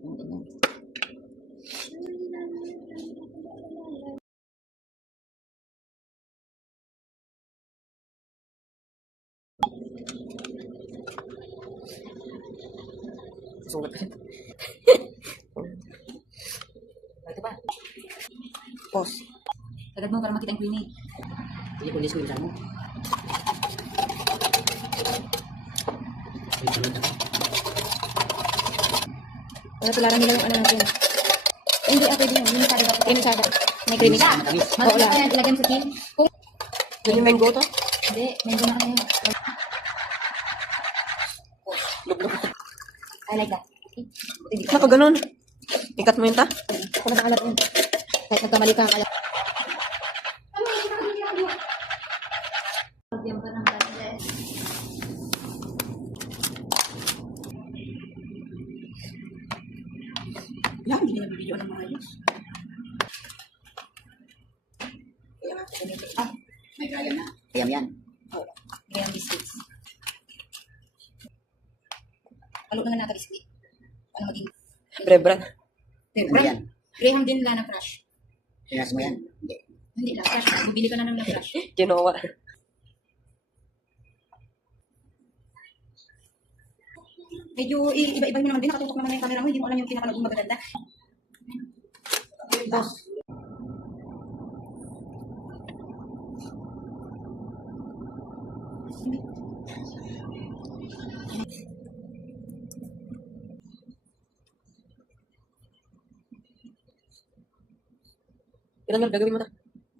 Yung ganyan. Susulat ka rin. Ito ba? Pause. Agad mo para makita yung clinic. Hindi ko ko yung mo. Wait, sunod ako. Wala tularan nila yung ano natin. Eh, hindi, pwede yun. Yung sada dapat. Yung sada. May creamy. Matamis. Oo, wala. kaya ilagyan sa team. Kung yung mango to? hindi, medyo na yun. Lublog. I like that. Ako ganun. Ikat mo yun ta? Ako na nakalat yun. Kahit nagkamali ka, kaya. Yan, hindi na bibidyo ng mga yun. Ah, May kaya na. Kaya yan. oo. Kaya ang biscuits. Halo na nga natin biscuit. Ano maging... Brebran. Ano yan? Graham din lang na crush. Sinas mo yan? Hindi. Hindi lang, crush. Bibili ka na ng crush. Ginawa. Medyo iba-iba mo naman din. Nakatutok naman yung camera mo. Hindi mo alam yung pinapanood mo magaganda. Boss. Ilan lang gagawin mo ta?